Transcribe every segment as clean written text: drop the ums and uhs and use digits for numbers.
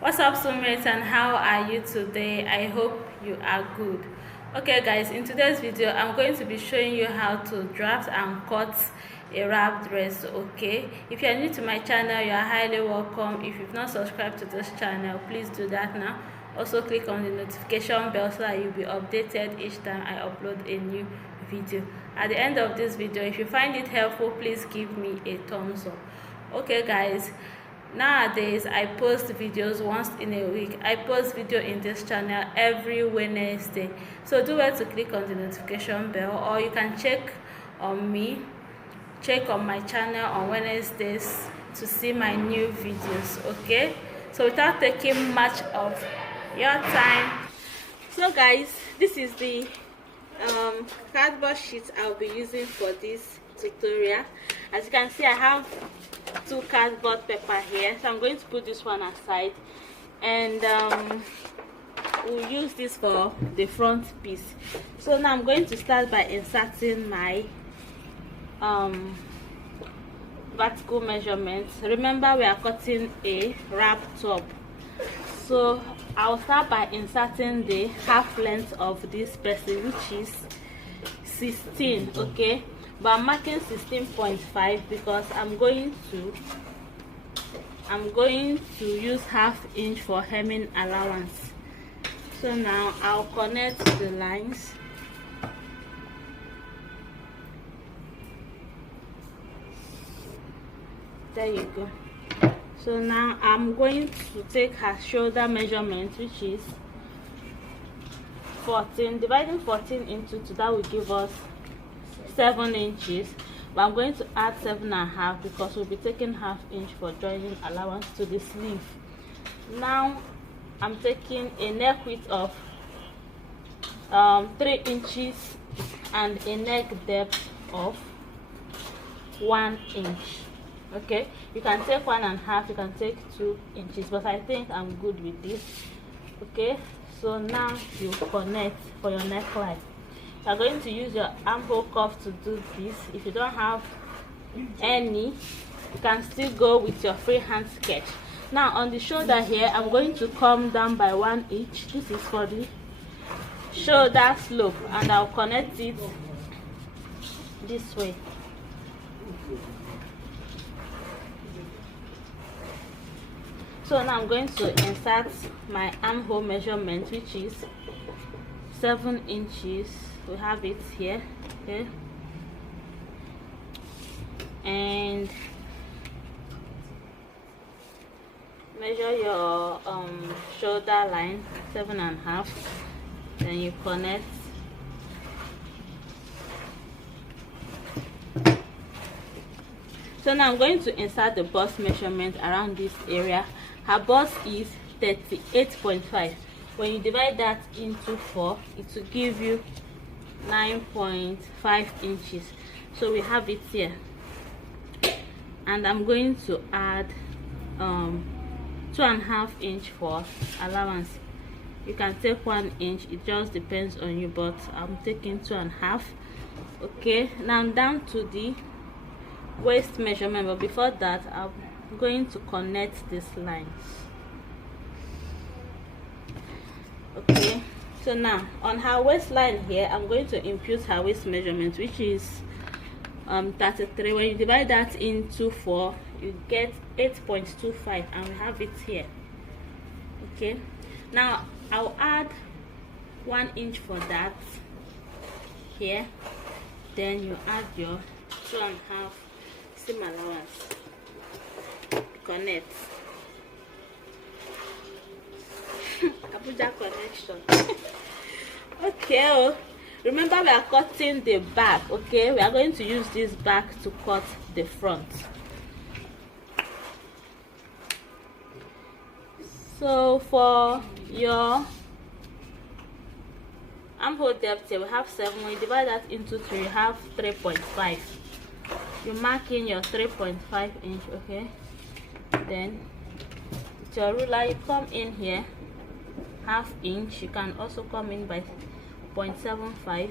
What's up, soulmates, and how are you today? I hope you are good. Okay, guys, in today's video I'm going to be showing you how to draft and cut a wrap dress. Okay, if you are new to my channel, you are highly welcome. If you've not subscribed to this channel, please do that now. Also click on the notification bell so that you'll be updated each time I upload a new video. At the end of this video, if you find it helpful, please give me a thumbs up. Okay, guys, nowadays I post videos once in a week. I post video in this channel every Wednesday, so do well to click on the notification bell, or you can check on my channel on Wednesdays to see my new videos. Okay, so without taking much of your time, so guys, this is the cardboard sheet I'll be using for this tutorial. As you can see, I have two cardboard paper here, so I'm going to put this one aside, and we'll use this for the front piece. So now I'm going to start by inserting my vertical measurements. Remember, we are cutting a wrap top, so I'll start by inserting the half length of this person, which is 16. Okay, but I'm marking 16.5 because I'm going to use half inch for hemming allowance. So now I'll connect the lines. There you go. So now I'm going to take her shoulder measurement, which is 14. Dividing 14 into 2, that will give us 7 inches, but I'm going to add 7.5 because we'll be taking half inch for joining allowance to the sleeve. Now I'm taking a neck width of 3 inches and a neck depth of 1 inch. Okay, you can take 1.5, you can take 2 inches, but I think I'm good with this. Okay, so now you connect for your neckline. You're going to use your armhole cuff to do this. If you don't have any, you can still go with your freehand sketch. Now on the shoulder here, I'm going to come down by 1 inch. This is for the shoulder slope, and I'll connect it this way. So now I'm going to insert my armhole measurement, which is 7 inches. We have it here. Okay, and measure your shoulder line 7.5, then you connect. So now I'm going to insert the bust measurement around this area. Her bust is 38.5. when you divide that into 4, it will give you 9.5 inches. So we have it here, and I'm going to add 2.5 inch for allowance. You can take 1 inch, it just depends on you, but I'm taking 2.5. Okay, now I'm down to the waist measurement, but before that I'm going to connect these lines. Okay, so now on her waistline here, I'm going to impute her waist measurement, which is 33. When you divide that into 4, you get 8.25, and we have it here. Okay, now I'll add 1 inch for that here, then you add your 2.5 seam allowance. Connect. Abuja connection. Okay, remember we are cutting the back. Okay, we are going to use this back to cut the front. So for your armhole depth here, we have 7. When you divide that into 3, you have 3.5. You mark in your 3.5 inch. Okay, then with your ruler you come in here half inch. You can also come in by 0.75.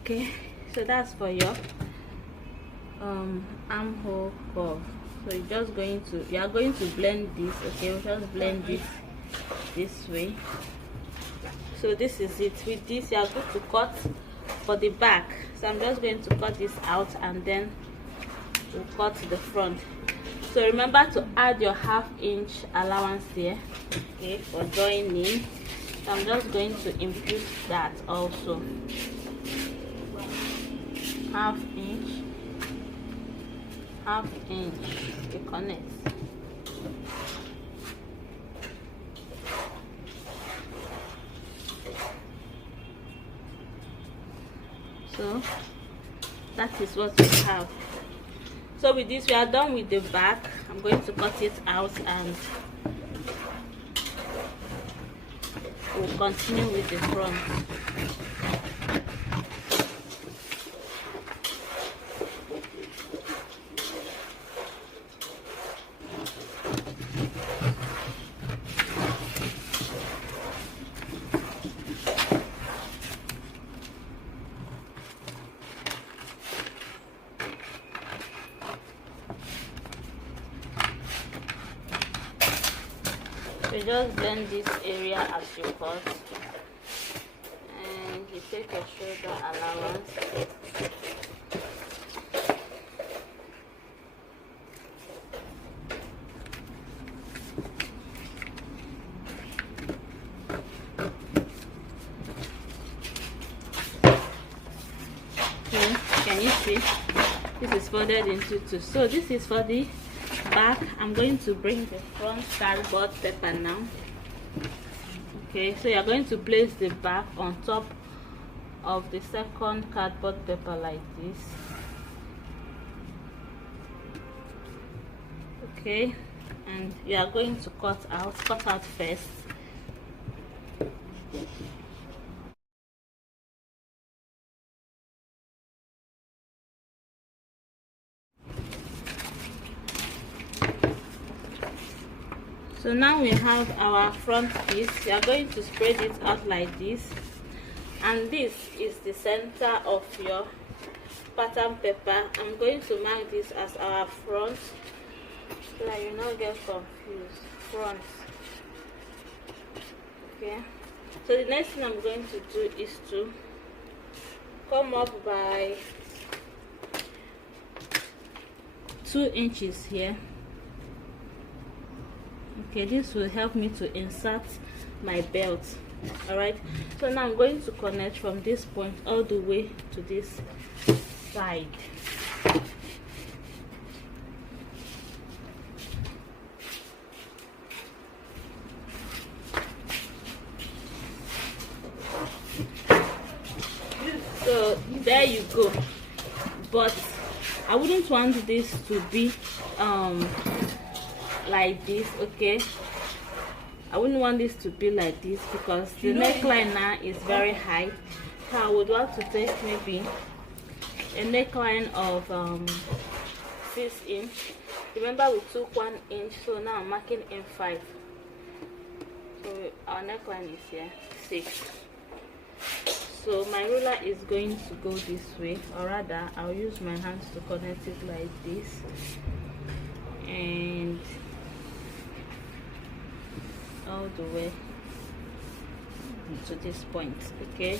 Okay, so that's for your armhole curve. So you are going to blend this. Okay, we'll just blend this way. So this is it. With this, you are going to cut for the back. So I'm just going to cut this out, and then we'll cut the front. So remember to add your 1/2 inch allowance there, okay, for joining. So I'm just going to impute that also. 1/2 inch, 1/2 inch, it connects. So that is what we have. So with this, we are done with the back. I'm going to cut it out, and we'll continue with the front. You just blend this area as you cut, and you take your shoulder allowance. Okay, can you see? This is folded into two. So this is for the back. I'm going to bring the front cardboard paper now. Okay, so you're going to place the back on top of the second cardboard paper like this. Okay, and you are going to cut out first. So now we have our front piece. We are going to spread it out like this, and this is the center of your pattern paper. I'm going to mark this as our front so that you not get confused. Front. Okay, so the next thing I'm going to do is to come up by 2 inches here. Okay, this will help me to insert my belt. All right, so now I'm going to connect from this point all the way to this side. So there you go. But I wouldn't want this to be like this. Okay, I wouldn't want this to be like this because the neckline now is very high. So I would want to take maybe a neckline of 6 inch. Remember we took 1 inch, so now I'm marking in 5. So our neckline is here 6. So my ruler is going to go this way, or rather I'll use my hands to connect it like this, and all the way to this point. Okay,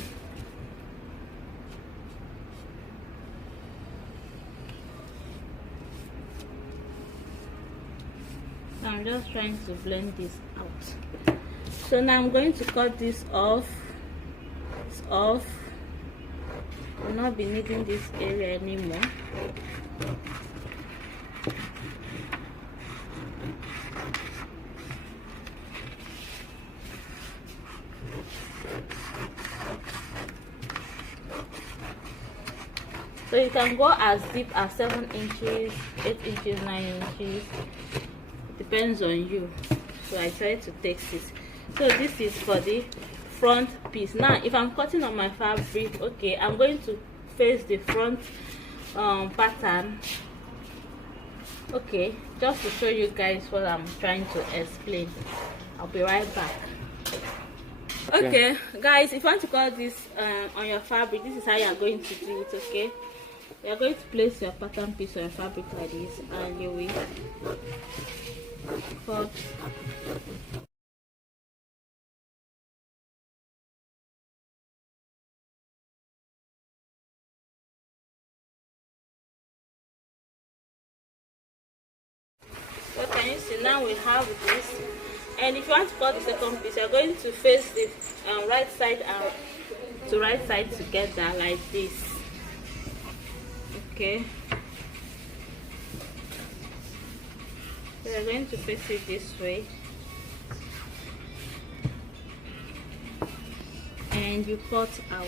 so I'm just trying to blend this out. So now I'm going to cut this off. We'll not be needing this area anymore. So you can go as deep as 7 inches, 8 inches, 9 inches. It depends on you. So I try to take this. So this is for the front piece. Now if I'm cutting on my fabric, okay, I'm going to face the front pattern. Okay, just to show you guys what I'm trying to explain. I'll be right back. Okay guys, if you want to cut this on your fabric, this is how you are going to do it. Okay, You are going to place your pattern piece on your fabric like this, and you will cut. So can you see, now we have this, and if you want to cut the second piece, you are going to face the right side and to right side together like this. Okay, so we're going to face it this way, and you cut out.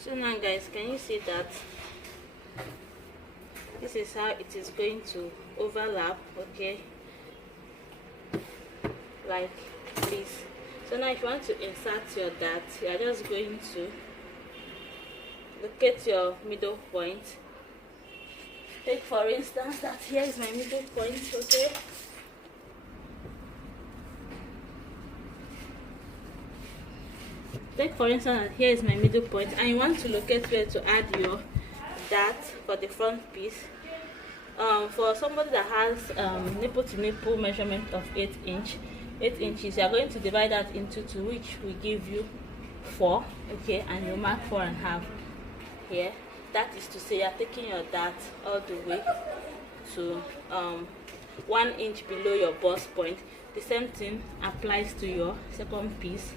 So now guys, can you see that this is how it is going to overlap? Okay, like this. So now if you want to insert your dart, you are just going to locate your middle point. Take for instance that here is my middle point. Okay, take for instance that here is my middle point, and you want to locate where to add your dart for the front piece. For somebody that has nipple to nipple measurement of 8 inches, you are going to divide that into 2, which will give you 4. Okay, and you mark 4.5 here. That is to say you are taking your dart all the way to 1 inch below your bust point. The same thing applies to your second piece.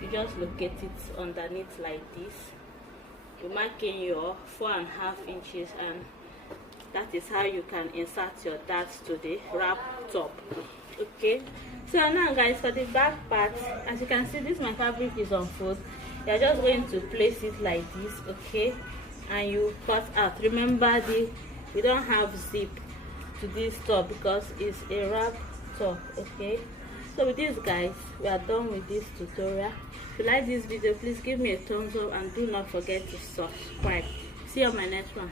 You just locate it underneath like this. You mark in your 4.5 inches, and that is how you can insert your dart to the wrap top. Okay, so now guys, for the back part, as you can see, this my fabric is on fold. You are just going to place it like this. Okay, and you cut out. Remember, we don't have zip to this top because it's a wrap top. Okay, so with this guys, we are done with this tutorial. If you like this video, please give me a thumbs up and do not forget to subscribe. See you on my next one.